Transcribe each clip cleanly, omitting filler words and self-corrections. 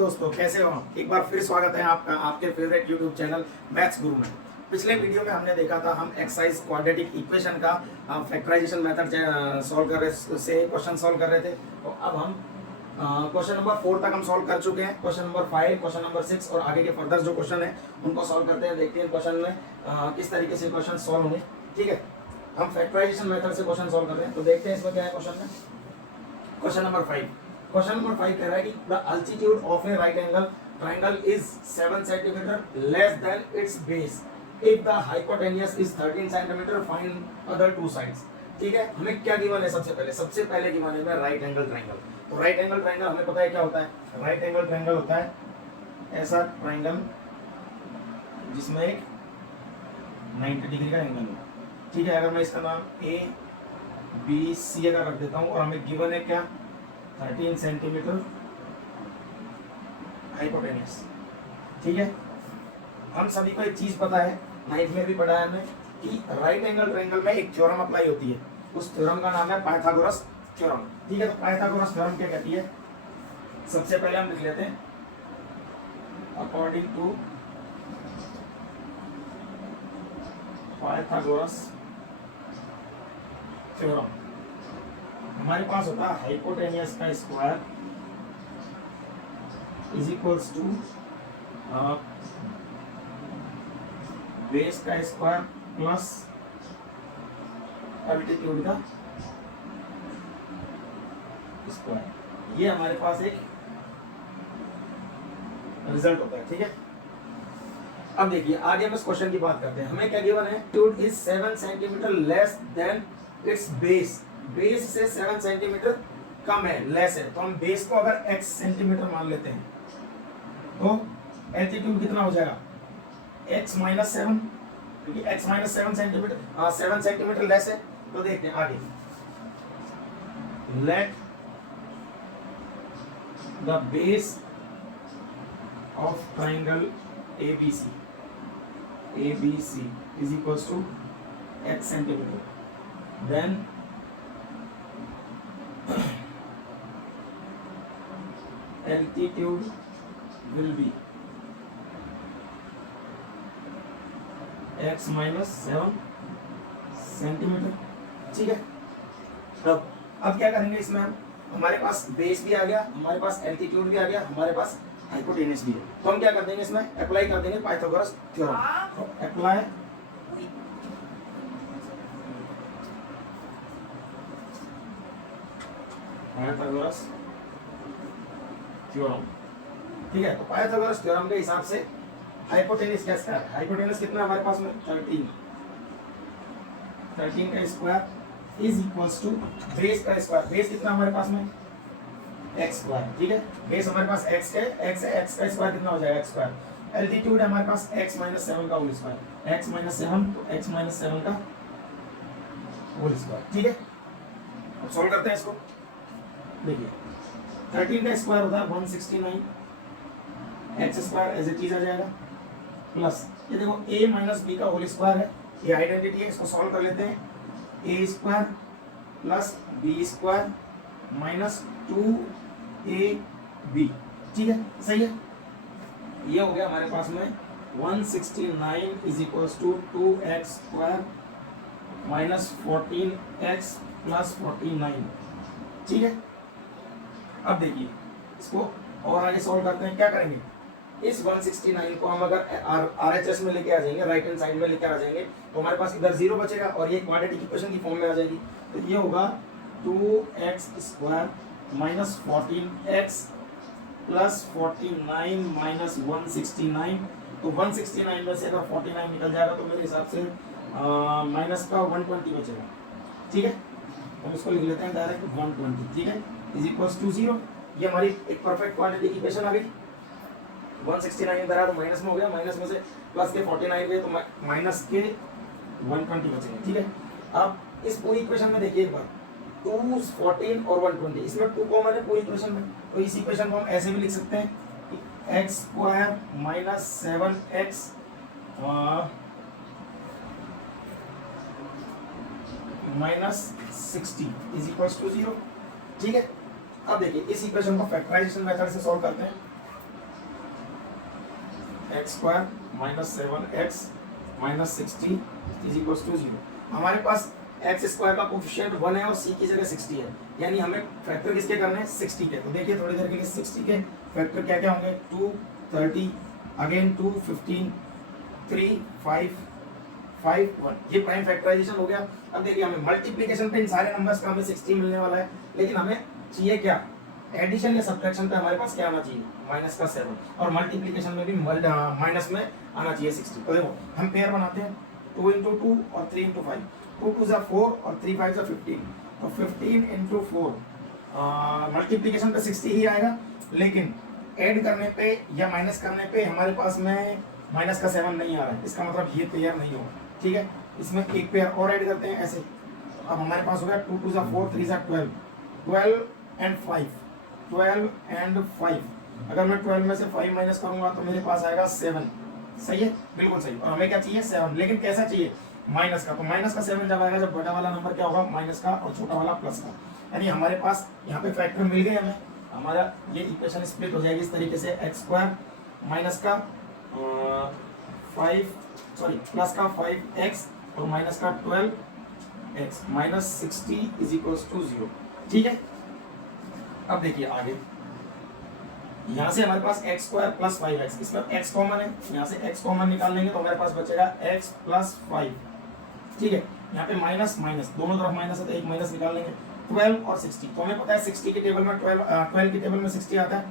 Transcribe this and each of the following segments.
दोस्तों, कैसे हो? एक बार फिर स्वागत है आपका आपके फेवरेट यूट्यूब चैनल मैथ्स गुरु में। पिछले वीडियो में हमने देखा था, हम एक्सरसाइज क्वाड्रेटिक इक्वेशन का फैक्टराइजेशन मेथड सॉल्व कर रहे से क्वेश्चन सॉल्व कर रहे थे। तो अब हम क्वेश्चन नंबर 4 तक हम सॉल्व कर चुके हैं। क्वेश्चन नंबर 5, क्वेश्चन नंबर 6 और आगे के फर्दर जो क्वेश्चन है उनको सॉल्व करते हैं। देखते हैं क्वेश्चन में किस तरीके से क्वेश्चन सॉल्व होंगे। ठीक है, हम फैक्टराइजेशन मेथड से क्वेश्चन सॉल्व कर रहे हैं। तो देखते हैं इसमें क्या है क्वेश्चन में। क्वेश्चन नंबर 5 कह रहा है कि the altitude of A right angle triangle is 7 centimetre less than it's base if the hypotenuse is 13 centimetre, find other two sides. ठीक है, हमें क्या गिवन है? सबसे पहले गिवन है राइट एंगल ट्रायंगल। तो राइट एंगल ट्रायंगल हमें पता है क्या होता है। राइट एंगल ट्रायंगल होता है ऐसा ट्रायंगल जिसमें एक 90 डिग्री का एंगल हो। ठीक है, अगर मैं इसका नाम ए बी सी अगर रख देता हूँ और हमें गिवन है क्या 13 सेंटीमीटर हाइपोटेन्यूज। ठीक है, हम सभी को एक चीज पता है, नाइन्थ में भी पढ़ा है हमें कि राइट एंगल ट्रायंगल में एक थ्योरम अप्लाई होती है। उस थ्योरम का नाम है पाइथागोरस थ्योरम। ठीक है, तो पाइथागोरस थ्योरम क्या कहती है? सबसे पहले हम लिख लेते हैं अकॉर्डिंग टू पाइथागोरस थ्योरम हमारे पास होता है हाइपोटेन्यूज का square is equals to base का स्क्वायर प्लस एल्टीट्यूड का स्क्वायर। ये हमारे पास एक रिजल्ट होता है। ठीक है, अब देखिए आगे हम इस क्वेश्चन की बात करते हैं। हमें क्या गिवन है? Altitude is 7 centimetre less than it's base. Base से 7 सेंटीमीटर कम है, लेस है। तो हम बेस को अगर x सेंटीमीटर मान लेते हैं तो एल्टीट्यूड कितना हो जाएगा? x माइनस 7, क्योंकि x minus 7 centimetre 7 centimetre less है। तो देखते हैं आगे। Let the base of triangle ABC is equals to x centimeter, then altitude will be x minus 7 centimetre. ठीक है, अब क्या करेंगे इसमें? हम हमारे पास बेस भी आ गया, हमारे पास एल्टीट्यूड भी आ गया, हमारे पास हाइपोटेन्यूज भी है। तो हम क्या कर देंगे इसमें? अप्लाई कर देंगे पाइथागोरस थ्योरम। तो अप्लाई पाइथागोरस थ्योरम। ठीक है, तो पाइथागोरस थ्योरम के हिसाब से हाइपोटेन्यूज क्या है? हाइपोटेन्यूज कितना हमारे पास में? 13 का square is equals to base का स्क्वायर। बेस कितना हमारे पास में? X square. ठीक है, बेस हमारे पास एक्स है, एक्स है, एक्स का स्क्वायर कितना हो जाएगा? X square. एल्टीट्यूड है हमारे पास एक्स माइनस 7 का होल स्क्वायर। एक्स माइनस 7 तो एक्स माइनस 7 का होल स्क्वायर। ठीक है, अब सॉल्व करते हैं इसको। देखिए 13 का स्क्वायर होता है 169, X square as it is आ जाएगा, प्लस ये देखो ए माइनस बी का होल स्क्वायर है, ये आइडेंटिटी है। इसको सॉल्व कर लेते हैं। A square plus B square minus 2ab। ठीक है, सही है। ये हो गया हमारे पास में 169 is equals to 2x square minus 14x plus 49। ठीक है, अब देखिए इसको और आगे सॉल्व करते हैं। क्या करेंगे? इस 169 को हम अगर RHS में लेके आ जाएंगे, राइट हैंड साइड में लेके आ जाएंगे, तो हमारे पास इधर 0 बचेगा और ये क्वाड्रेटिक इक्वेशन की फॉर्म में आ जाएगी। तो ये होगा 2x square minus 14x plus 49 minus 169। तो 169 में से अगर 49 निकल जाएगा तो मेरे हिसाब से माइनस का 120 बचेगा। ठीक है, हम इसको लिख लेते हैं डायरेक्ट 120। ठीक है, इज इक्वल्स टू 0। ये हमारी एक परफेक्ट क्वाड्रेटिक इक्वेशन आ गई। 169 इधर आया तो माइनस में हो गया, माइनस में से प्लस के 49 गए तो माइनस के 120 बचेंगे। ठीक है, अब इस पूरी इक्वेशन में देखिए एक बार 2, 14 और 120, इसमें 2 कॉमन है पूरी इक्वेशन में। तो इस इक्वेशन को हम ऐसे भी लिख सकते हैं कि x square minus 7x minus 60 is equals to 0। ठीक है, अब देखिए इस इक्वेशन को फैक्टराइजेशन मेथड से सॉल्व करते हैं। X square minus 7x minus 60 is equals to 0। हमारे पास एक्स स्क्वायर का कोफिशिएंट 1 है और c की जगह 60 है, यानी हमें फैक्टर किसके करने हैं 60 के। तो देखिए थोड़ी देर के लिए 60 के फैक्टर क्या क्या होंगे 2 30 अगेन 2 15 3 5 5 1, ये प्राइम फैक्टराइजेशन हो गया। अब देखिए हमें मल्टीप्लिकेशन पे इन सारे नंबर्स का हमें 60 मिलने वाला है, लेकिन हमें चाहिए क्या एडिशन या सब्ट्रैक्शन पे हमारे पास क्या आना चाहिए माइनस का 7, और मल्टीप्लिकेशन में भी माइनस में आना चाहिए 60। तो देखो हम पेयर बनाते हैं 2 into 2 और 3 into 5, 2 2 4 और 3 5 15, तो 15 into 4 मल्टीप्लिकेशन पे 60 ही आएगा, लेकिन ऐड करने पे या माइनस करने पे हमारे पास में माइनस का 7 नहीं आ रहा है, इसका मतलब ये पेयर नहीं होगा। ठीक है, इसमें एक पेयर और ऐड करते हैं ऐसे, तो अब हमारे पास हो गया 2 2 4 3 12 12 and 5 12 and 5, अगर मैं 12 में से 5 माइनस करूंगा तो मेरे पास आएगा 7। सही है, बिल्कुल सही। और हमें क्या चाहिए 7, लेकिन कैसा चाहिए माइनस का। तो माइनस का 7 जब आएगा जब बड़ा वाला नंबर क्या होगा माइनस का और छोटा वाला प्लस का, यानी हमारे पास यहाँ पे फैक्टर मिल गए हमें। हमारा ये इक्वेशन स्प्लिट हो जाएगी इस तरीके से, एक्स स्क्वायर माइनस का 5 प्लस का 5x और माइनस का 12x minus 60 is equals to 0। ठीक है, अब देखिए आगे यहाँ से हमारे पास एक्स स्क्वायर प्लस 5x, इसमें x कॉमन है, यहाँ से x कॉमन निकाल लेंगे तो हमारे पास बचेगा x प्लस 5। ठीक है, यहाँ पे माइनस माइनस दोनों तरफ माइनस है तो एक माइनस निकाल लेंगे। 12 और 60, तो हमें पता है 60 की टेबल में 12 की टेबल में 60 आता है,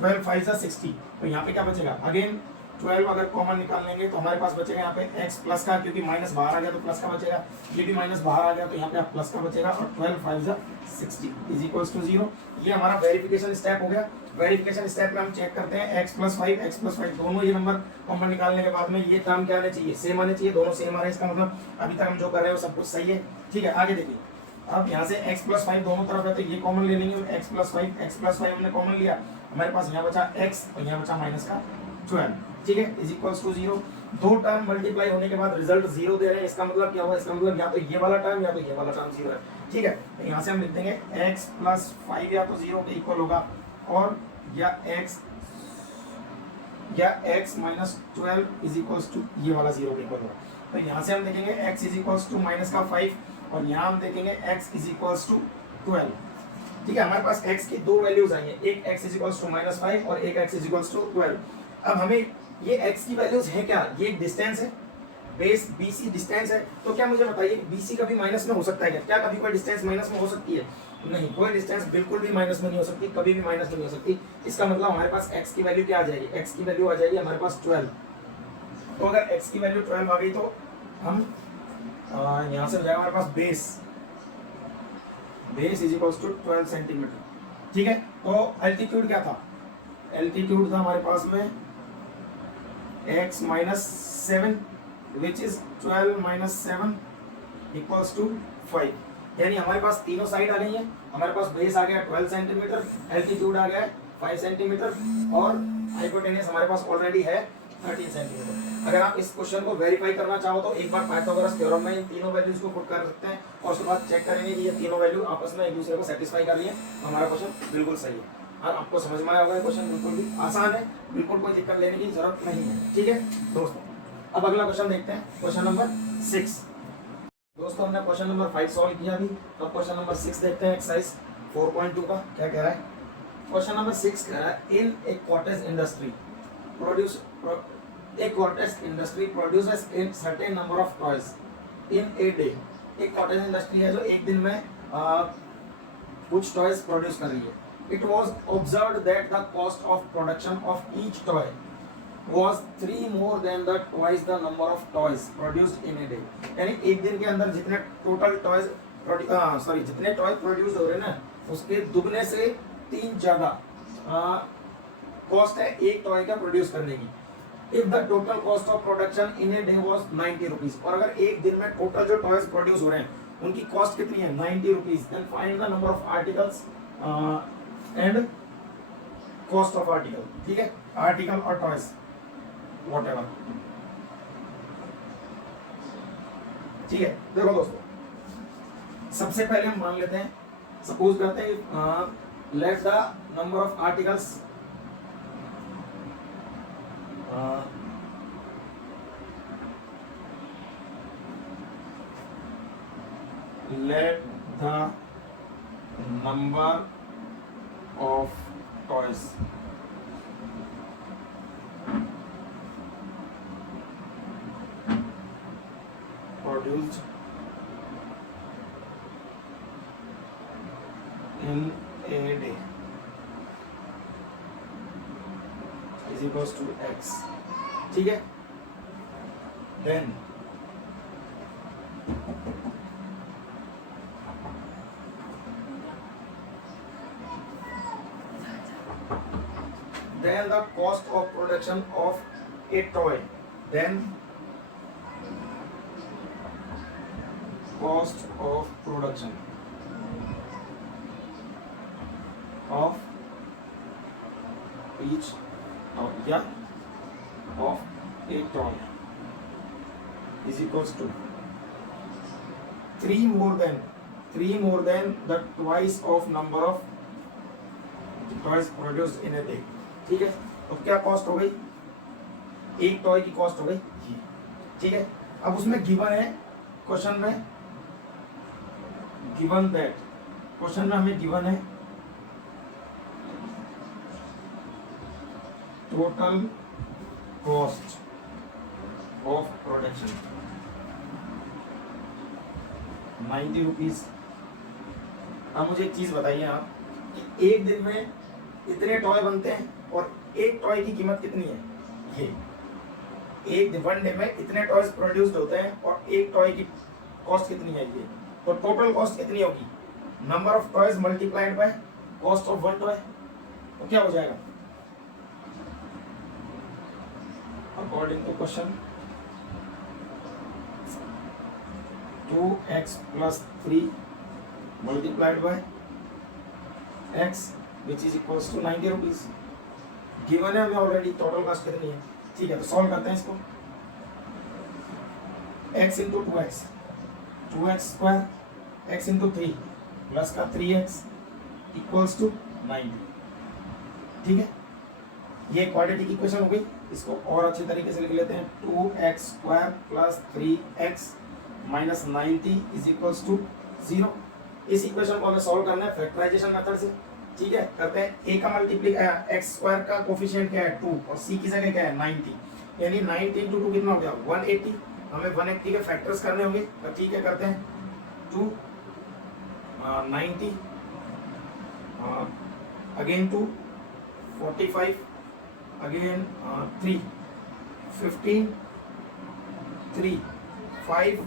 12 5 जा 60, तो यहाँ पे क्या बचेगा अगेन 12 अगर कॉमन निकाल लेंगे तो हमारे पास बचेगा यहाँ पे x प्लस का, क्योंकि माइनस बाहर आ गया तो प्लस का बचेगा, ये भी माइनस बाहर आ गया तो यहाँ पे प्लस का बचेगा, और 12 5 जा 60 इज इक्वल्स टू 0। ये हमारा वेरिफिकेशन स्टेप हो गया। वेरिफिकेशन स्टेप में हम चेक करते हैं x प्लस 5 दोनों ये नंबर कॉमन निकालने के बाद में ये टर्म क्या आने चाहिए सेम आने चाहिए, दोनों सेम आ रहे हैं, इसका मतलब अभी तक हम जो कर रहे हैं वो सब कुछ सही है। ठीक है, आगे देखिए अब यहाँ से x प्लस 5 दोनों तरफ है तो ये कॉमन ले लेंगे, x प्लस 5 हमने कॉमन लिया, हमारे पास यहाँ बचा x और यहाँ बचा माइनस का 12। ठीक है, इज इक्वल्स टू 0। दो टर्म मल्टीप्लाई होने के बाद रिजल्ट 0 दे रहे हैं, इसका मतलब क्या हुआ, इसका मतलब या तो ये वाला टर्म या तो ये वाला टर्म 0 है। ठीक है, तो यहाँ से हम लिख देंगे x प्लस 5 या तो 0 के इक्वल होगा, और या x minus 12 is equals to ये वाला 0 के इक्वल होगा। तो यहाँ से हम देखेंगे x is equals to minus का 5, और यहाँ हम देखेंगे x इज इक्वल्स टू 12। ठीक है, हमारे पास x की दो वैल्यूज आई हैं, एक x is equals to minus 5 और एक x इज इक्वल्स टू 12। अब हमें ये x की वैल्यूज है क्या, ये एक डिस्टेंस है, बेस BC डिस्टेंस है, तो क्या मुझे बताइए BC कभी माइनस में हो सकता है क्या, क्या कभी कोई डिस्टेंस माइनस में हो सकती है, नहीं, कोई डिस्टेंस बिल्कुल भी माइनस में नहीं हो सकती, कभी भी माइनस में नहीं हो सकती। इसका मतलब हमारे पास x की वैल्यू क्या आ जाएगी, x की वैल्यू आ जाएगी हमारे पास 12। तो अगर x की वैल्यू 12 आ गई तो हम यहाँ से हो जाएगा हमारे पास base is equals to 12 centimetre. ठीक है, तो एल्टीट्यूड क्या था, एल्टीट्यूड था हमारे पास में x minus 7 which is 12 minus 7 equals to 5, यानी हमारे पास तीनों साइड आ गई है। हमारे पास बेस आ गया 12 सेंटीमीटर, एल्टीट्यूड आ गया 5 सेंटीमीटर, और हाइपोटेनस हमारे पास ऑलरेडी है 13 सेंटीमीटर। अगर आप इस क्वेश्चन को वेरीफाई करना चाहो तो एक बार पाइथागोरस थ्योरम में इन तीनों वैल्यूज को पुट कर सकते हैं, और उसके बाद चेक करेंगे कि ये तीनों वैल्यू आपस में एक दूसरे को सेटिस्फाई कर रही है, तो हमारा क्वेश्चन बिल्कुल सही है। और आपको समझ में आया होगा क्वेश्चन बिल्कुल भी आसान है, बिल्कुल कोई दिक्कत लेने की जरूरत नहीं है। ठीक है दोस्तों, अब अगला क्वेश्चन देखते हैं, क्वेश्चन नंबर 6। दोस्तों हमने क्वेश्चन नंबर 5 सॉल्व किया अभी, तो क्वेश्चन नंबर 6 देखते हैं, एक्सरसाइज 4.2 का क्या कह रहा है। क्वेश्चन नंबर 6 कह रहा है in a cottage industry produces a certain number of toys in a day। एक कॉटेज इंडस्ट्री है जो एक दिन में कुछ टॉयज प्रोड्यूस कर रही है। It was observed that the cost of production of each toy was 3 more than the twice the number of toys produced in a day। यानी एक दिन के अंदर जितने टोटल टॉयज जितने टॉय प्रोड्यूस हो रहे हैं ना, उसके दुगने से 3 ज्यादा कॉस्ट है एक टॉय का प्रोड्यूस करने की। If the total cost of production in a day was 90 rupees, और अगर एक दिन में टोटल जो टॉयज प्रोड्यूस हो रहे हैं उनकी कॉस्ट कितनी है 90 rupees, then find the number of articles and cost of article। ठीक है, आर्टिकल और टॉयज whatever। ठीक है, देखो दोस्तों सबसे पहले हम मान लेते हैं, सपोज करते हैं let the number of articles let the number of toys produced in a day is equals to x. ठीक है, then the cost of production of a toy, then cost of production of each toy, yeah, of a toy is equals to 3 more than the twice of number of toys produced in a day. ठीक है, तो क्या cost हो गई, एक toy की cost हो गई ये. ठीक है, अब उसमें गिवन है क्वेश्चन में, गिवन दैट क्वेश्चन में हमें गिवन है total cost of production 90 rupees. अब मुझे एक चीज बताइए आप कि एक दिन में इतने टॉय बनते हैं और एक टॉय की कीमत कितनी है. ये एक वन डे में इतने टॉयज प्रोड्यूस्ड होते हैं और एक टॉय की कॉस्ट कितनी है ये, तो टोटल कॉस्ट कितनी होगी, number of toys multiplied by cost of one toy, तो क्या हो जाएगा according to question 2x plus 3 multiplied by x which is equals to 90 rupees. Given है हमें ऑलरेडी टोटल कॉस्ट कितनी है. ठीक है, तो सॉल्व करते हैं इसको. x into 2x square x into 3 plus का 3x इक्वल्स टू 90. ठीक है, ये क्वाड्रेटिक इक्वेशन हो गई. इसको और अच्छे तरीके से लिख लेते हैं. 2x square plus 3x minus 90 is equals to 0. इस इक्वेशन को हमें सॉल्व करना है फैक्टराइजेशन मेथड से. ठीक है, करते हैं. a का मल्टीप्लिकेशन x स्क्वायर का कोफिशिएंट क्या है 2 और c की जगह क्या है 90, यानी 90 इंटू 2 कितना हो गया 180. हमें 180 के फैक्टर्स करने होंगे. तो ठीक है, करते हैं. 2 90 अगेन 2 45 अगेन 3 15 3 5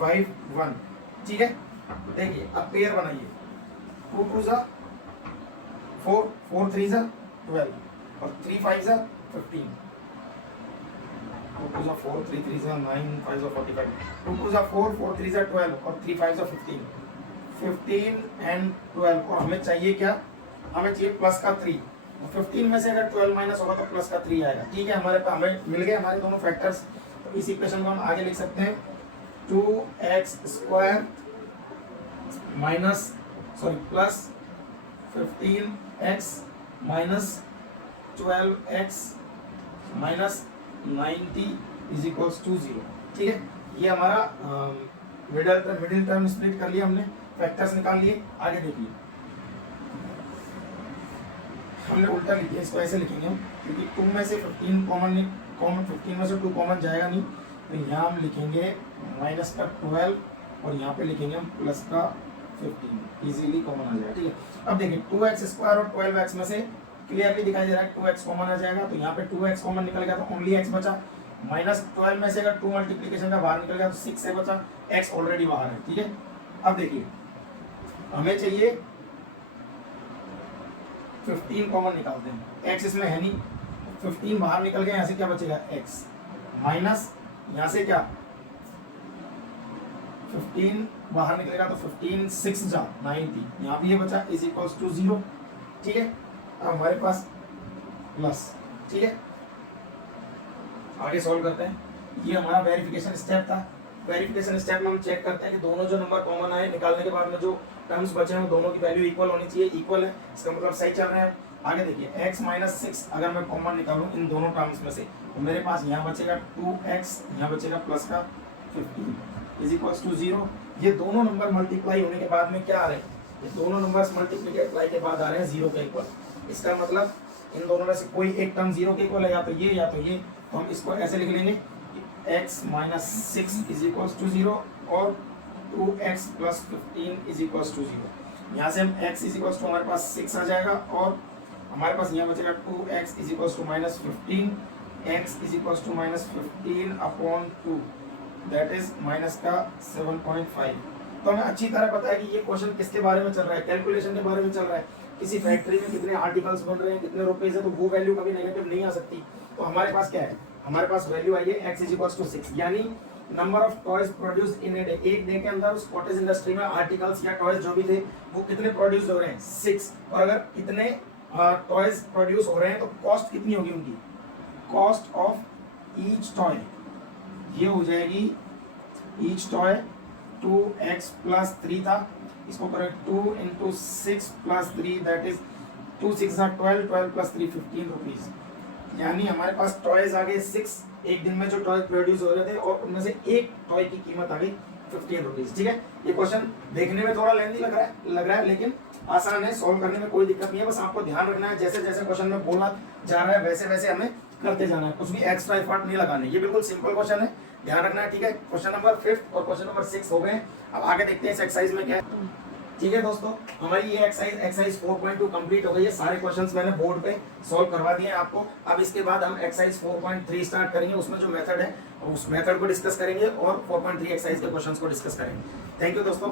5 1. ठीक है, देखिए अब पेयर बनाइए. 2 2 जा 4 4 3 जा 12 और 3 5 जा 15. 2 2 जा 4 3 3 जा 9 5 जा 45. 2 2 जा 4 4 3 जा 12 और 3 5 जा 15. 15 एंड 12 और हमें चाहिए क्या, हमें चाहिए प्लस का 3. 15 में से अगर 12 माइनस होगा तो प्लस का 3 आएगा. ठीक है, हमारे पास हमें मिल गए हमारे दोनों फैक्टर्स. तो इस इक्वेशन को हम आगे लिख सकते हैं. 2x square minus plus 15x minus 12x minus 90 is equals to 0. ठीक है, ये हमारा मिडिल टर्म स्प्लिट कर लिया हमने, फैक्टर्स निकाल लिए. आगे देखिए, हमने उल्टा लिखा, इसको ऐसे लिखेंगे हम, क्योंकि 2 में से 15 कॉमन 15 में से 2 कॉमन जाएगा नहीं, तो यहाँ हम लिखेंगे माइनस का 12 और यहाँ पे लिखेंगे हम प्लस का 15. इजीली कॉमन आ जाएगा. ठीक है, अब देखिए 2x स्क्वायर और 12x में से क्लियरली दिखाई दे रहा है 2x कॉमन आ जाएगा. तो यहाँ पे 2x कॉमन निकल गया तो ओनली x बचा. माइनस 12 में से अगर 2 मल्टीप्लीकेशन का बाहर निकल गया तो 6 से बचा. x ऑलरेडी बाहर है. ठीक है, अब देखिए हमें चाहिए 15 कॉमन निकालते हैं. x इसमें है नहीं, 15 बाहर निकल गया. यहाँ से क्या बचेगा x माइनस यहाँ से क्या 15 बाहर निकलेगा तो 15 6 जा 90. यहाँ भी ये बचा इज इक्वल्स टू 0. ठीक है, अब हमारे पास प्लस. ठीक है, आगे सॉल्व करते हैं. ये हमारा वेरिफिकेशन स्टेप था. वेरिफिकेशन स्टेप में हम चेक करते हैं कि दोनों जो नंबर कॉमन आए निकालने के बाद में जो टर्म्स बचे हैं वो दोनों की वैल्यू इक्वल होनी चाहिए. इक्वल है, इसका मतलब सही चल रहे हैं. आगे देखिए x माइनस 6 अगर मैं कॉमन निकालूं इन दोनों टर्म्स में से तो मेरे पास यहाँ बचेगा 2x, यहाँ बचेगा प्लस का 15 इज इक्वल्स टू 0। ये दोनों नंबर मल्टीप्लाई होने के बाद में क्या आ रहे हैं, ये दोनों नंबर्स मल्टीप्लाई के बाद आ रहे हैं 0 के इक्वल। इसका मतलब इन दोनों में से कोई एक टर्म 0 के इक्वल है, या तो ये या तो ये। तो हम इसको ऐसे लिख लेंगे कि x minus 6 is equals to 0 और 2x plus 15 is equals to 0। यहाँ से हम x इज इक्वल्स टू हमारे पास 6 आ जाएगा और हमारे पास यहाँ बचेगा 2x is equals to minus 15, x is equals to minus 15 upon 2 that is minus का 7.5। तो हमें अच्छी तरह पता है कि ये क्वेश्चन किसके बारे में चल रहा है, कैलकुलेशन के बारे में चल रहा है। किसी फैक्ट्री में कितने आर्टिकल्स बन रहे हैं, कितने रुपीज है, तो वो वैल्यू कभी नेगेटिव नहीं आ सकती। तो हमारे पास क्या है, हमारे पास वैल्यू आई है x इज इक्वल्स टू 6, यानी number of toys produced in a day. एक डे के अंदर उस कॉटेज इंडस्ट्री में आर्टिकल्स या टॉयज जो भी थे वो कितने प्रोड्यूस हो रहे हैं, 6। और अगर इतने टॉयज प्रोड्यूस हो रहे हैं तो कॉस्ट कितनी होगी उनकी, कॉस्ट ऑफ ईच टॉय ये हो जाएगी ईच टॉय 2x प्लस 3 था, इसको करें 2 into 6 plus 3 that is 2 6 12, 12 plus 3 15 rupees. यानी हमारे पास टॉयज आ गए 6 एक दिन में जो टॉय प्रोड्यूस हो रहे थे, और उनमें से एक टॉय की कीमत आ गई 15 रुपीज। ठीक है, ये क्वेश्चन देखने में थोड़ा लेंथी लग रहा है लेकिन आसान है, सॉल्व करने में कोई दिक्कत नहीं है। बस आपको ध्यान रखना है जैसे जैसे क्वेश्चन में बोला जा रहा है वैसे वैसे हमें करते जाना है, कुछ भी एक्स्ट्रा एफर्ट नहीं लगाने। ये बिल्कुल सिंपल क्वेश्चन है, ध्यान रखना है। ठीक है, क्वेश्चन नंबर 5 और क्वेश्चन नंबर 6 हो गए। अब आगे देखते हैं इस एक्सरसाइज में क्या है। ठीक है दोस्तों, हमारी ये एक्सरसाइज 4.2 कंप्लीट हो गई है। सारे क्वेश्चंस मैंने बोर्ड पे सॉल्व करवा दिए हैं आपको। अब इसके बाद हम एक्सरसाइज 4.3 स्टार्ट करेंगे, उसमें जो मेथड है उस मेथड को डिस्कस करेंगे और 4.3 एक्सरसाइज के क्वेश्चंस को डिस्कस करेंगे। थैंक यू दोस्तों।